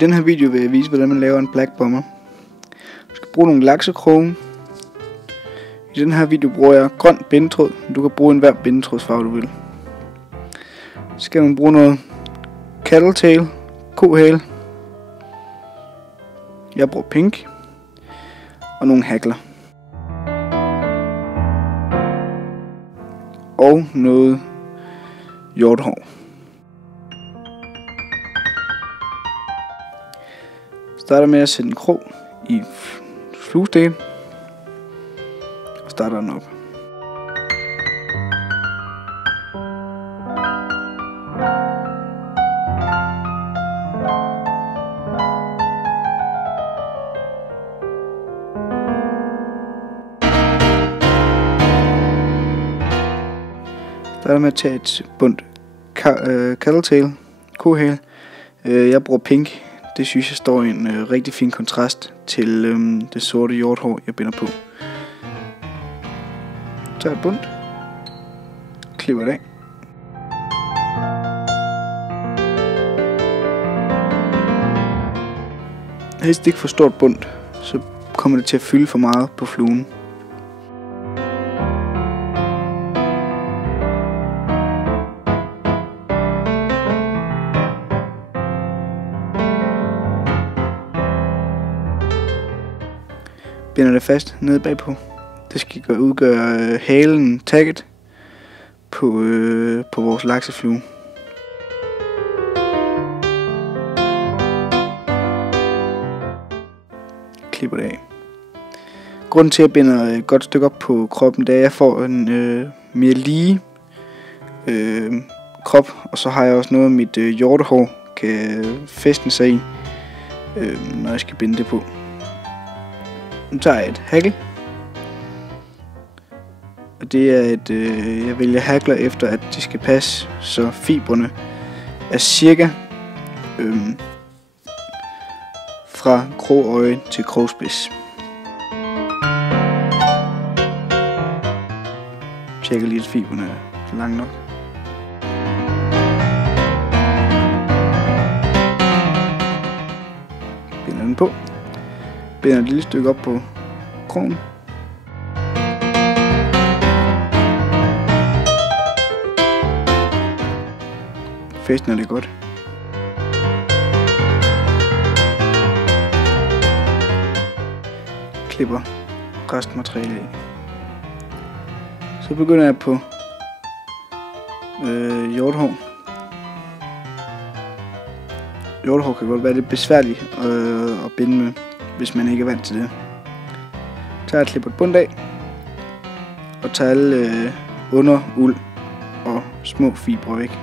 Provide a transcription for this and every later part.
den her video vil jeg vise, hvordan man laver en black bomber. Du skal bruge nogle laksekroge. I den her video bruger jeg grøn bindetråd. Du kan bruge enhver bindetrådsfarve du vil. Så skal man bruge noget cattle tail, kohale. Jeg bruger pink. Og nogle hagler. Og noget hjorthår. Starter med at sætte en krog i fluestik. Og starter den op. Starter med at tage et bundt cattle tail, kohale. Jeg bruger pink. Det synes jeg står i en rigtig fin kontrast til det sorte hjorthår, jeg binder på. Så et bundt. Klipper det af. Helst ikke for stort bundt, så kommer det til at fylde for meget på fluen. Binder det fast nede bagpå. Det skal udgøre halen tagget på vores lakseflue. Klipper det af. Grunden til at jeg binder et godt stykke op på kroppen, det er at jeg får en mere lige krop, og så har jeg også noget af mit hjortehår kan fæstne sig i, når jeg skal binde det på. Nu tager jeg et hagl. Og det er jeg vælger hagler efter, at de skal passe, så fibrene er cirka fra krogøje til krogspids. Tjekker lige, at fibrene er lange nok. Binder den på. Binder et lille stykke op på krogen. Fæstner det godt. Klipper restmateriale af. Så begynder jeg på hjorthår. Hjorthår kan godt være lidt besværligt at binde med, hvis man ikke er vant til det. Så jeg klipper et bundt af, og tager alle under, uld og små fibre væk.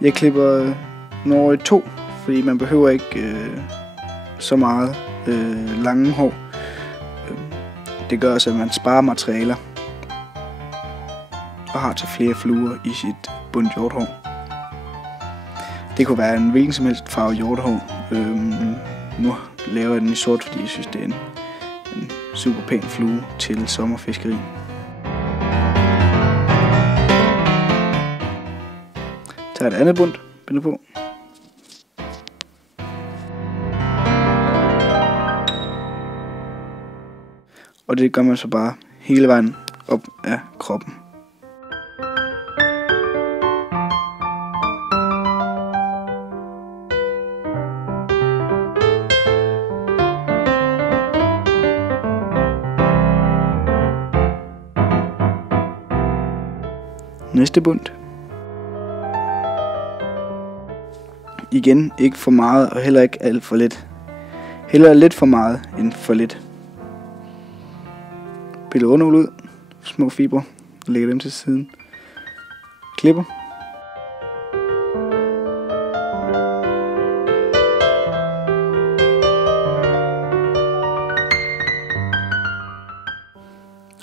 Jeg klipper nogle over i 2, fordi man behøver ikke så meget lange hår. Det gør også, at man sparer materialer og har til flere fluer i sit bundt hjorthår. Det kunne være en hvilken som helst farve hjorthår. Nu laver jeg den i sort, fordi jeg synes, det er en super pæn flue til sommerfiskeri. Tager et andet bundt, binder på. Og det gør man så bare hele vejen op af kroppen. Næste bundt. Igen ikke for meget og heller ikke alt for lidt. Hellere lidt for meget end for lidt. Piller underuld ud. Små fibre. Lægger dem til siden. Klipper.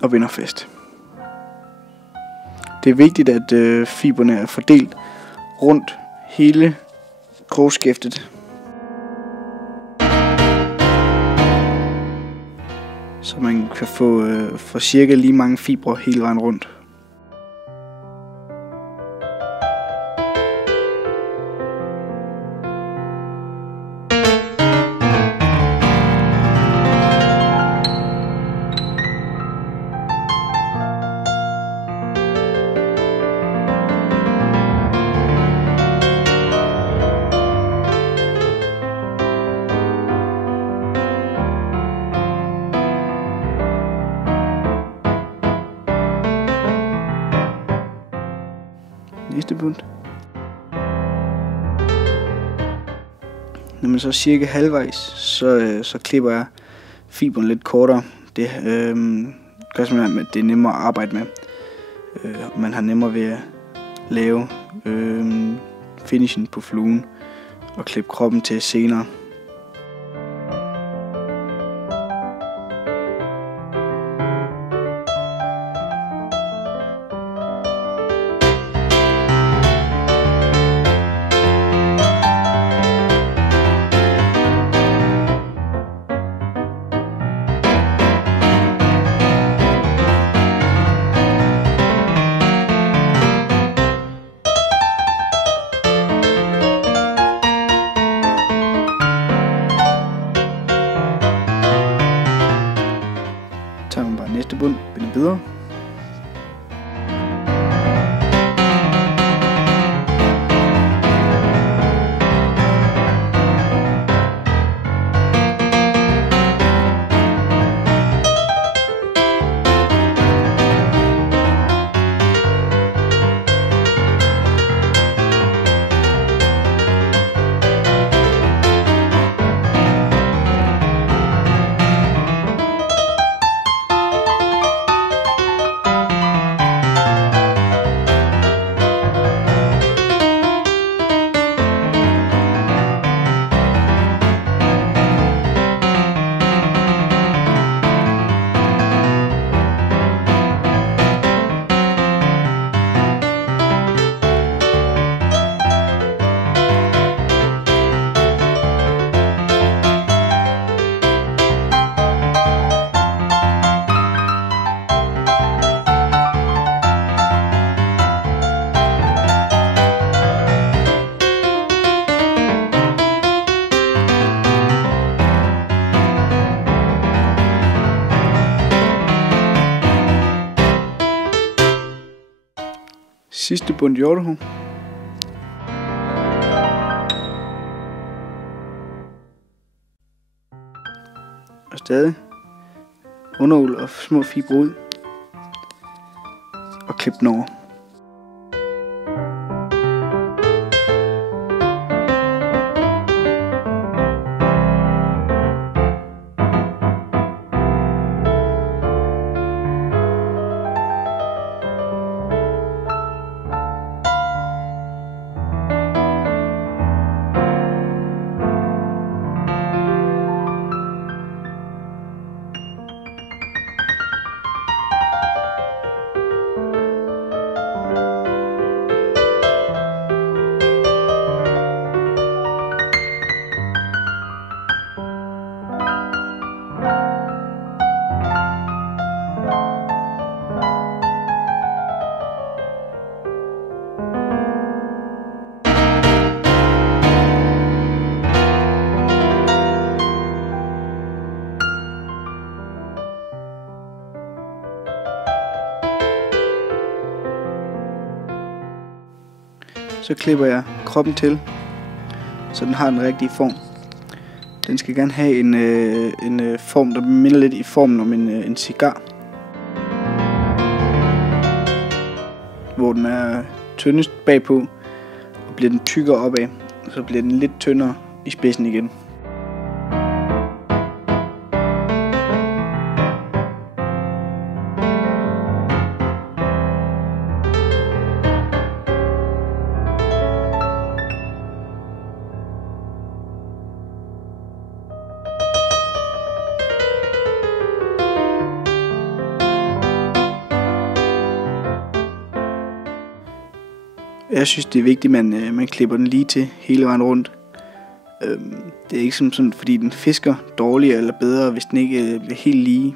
Og binder fast. Det er vigtigt, at fibrene er fordelt rundt hele krogskæftet. Så man kan få cirka lige mange fibre hele vejen rundt. næste bund. Når man så er cirka halvvejs, så klipper jeg fiberen lidt kortere. Det gør simpelthen, at det er nemmere at arbejde med. Man har nemmere ved at lave finishen på fluen og klippe kroppen til senere. Tager man bare næste bund, binder videre. Sidste bund hjortehoved. Og stadig underuld og små fibre ud. Og klip den over. Så klipper jeg kroppen til, så den har den rigtige form. Den skal gerne have en form, der minder lidt i formen om en cigar. Hvor den er tyndest bagpå, og bliver den tykkere opad, og så bliver den lidt tyndere i spidsen igen. Jeg synes, det er vigtigt, at man klipper den lige til hele vejen rundt. Det er ikke sådan, fordi den fisker dårligere eller bedre, hvis den ikke bliver helt lige.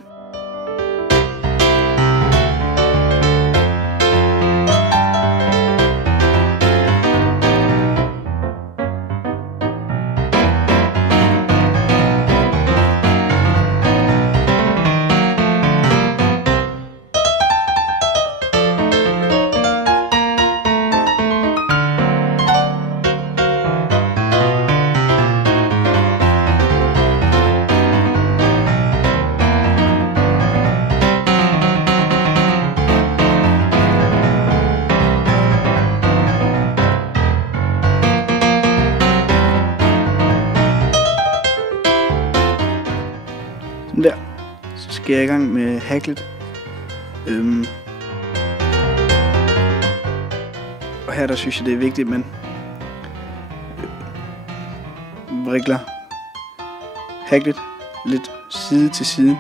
skal jeg i gang med hacklet. Og her der synes jeg det er vigtigt, at man vrikler hacklet lidt side til side,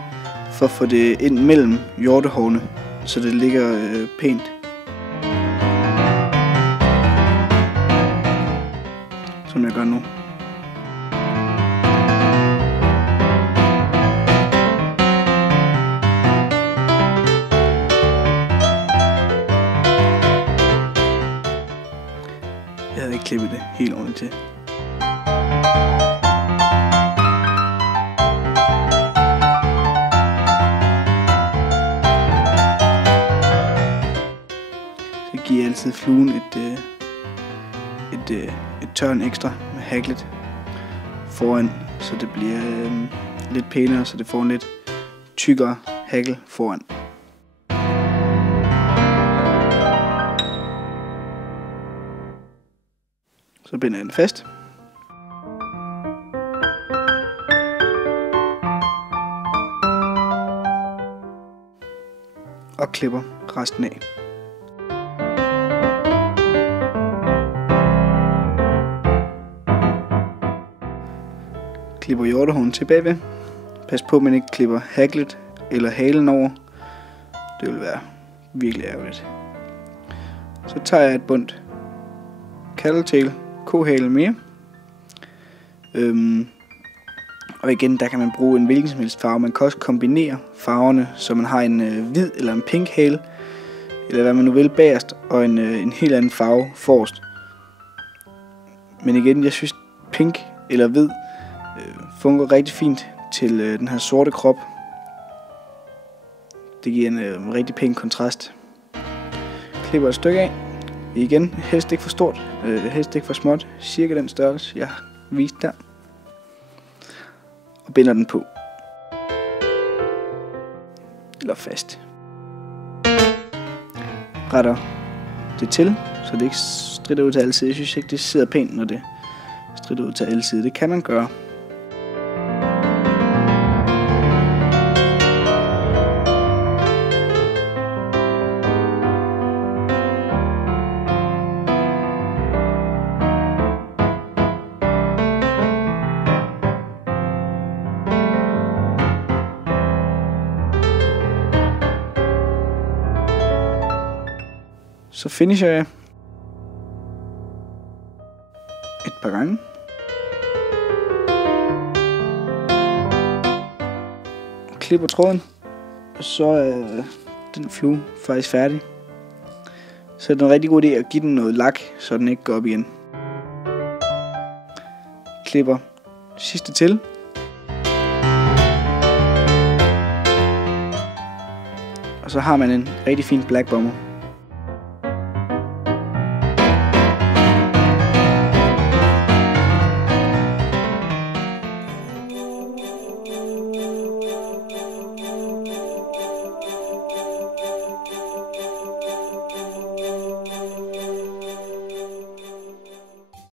for at få det ind mellem hjortehårene, så det ligger pænt. Som jeg gør nu. Jeg havde ikke klippet det helt ordentligt til. Så giver jeg altid fluen et tørn ekstra med hacklet foran, så det bliver lidt pænere, så det får en lidt tykkere hackle foran. Så binder jeg den fast. Og klipper resten af. Klipper hjortehånden tilbage ved. Pas på, at man ikke klipper hacklet eller halen over. Det vil være virkelig ærgerligt. Så tager jeg et bundt cattletail, kohale mere. Og igen, der kan man bruge en hvilken som helst farve. Man kan også kombinere farverne, så man har en hvid eller en pink hale, eller hvad man nu vil bagerst, og en helt anden farve forrest. Men igen, jeg synes pink eller hvid fungerer rigtig fint til den her sorte krop. Det giver en rigtig pæn kontrast. Klipper et stykke af. Igen, helst ikke for stort, helst ikke for småt. Cirka den størrelse, jeg har vist der. Og binder den på. Eller fast. Retter det til, så det ikke stritter ud til alle sider. Jeg synes ikke, det sidder pænt, når det stritter ud til alle sider. Det kan man gøre. Så finisher jeg et par gange. Klipper tråden, og så er den flue faktisk færdig. Så er det en rigtig god idé at give den noget lak, så den ikke går op igen. Klipper sidste til. Og så har man en rigtig fin black bomber.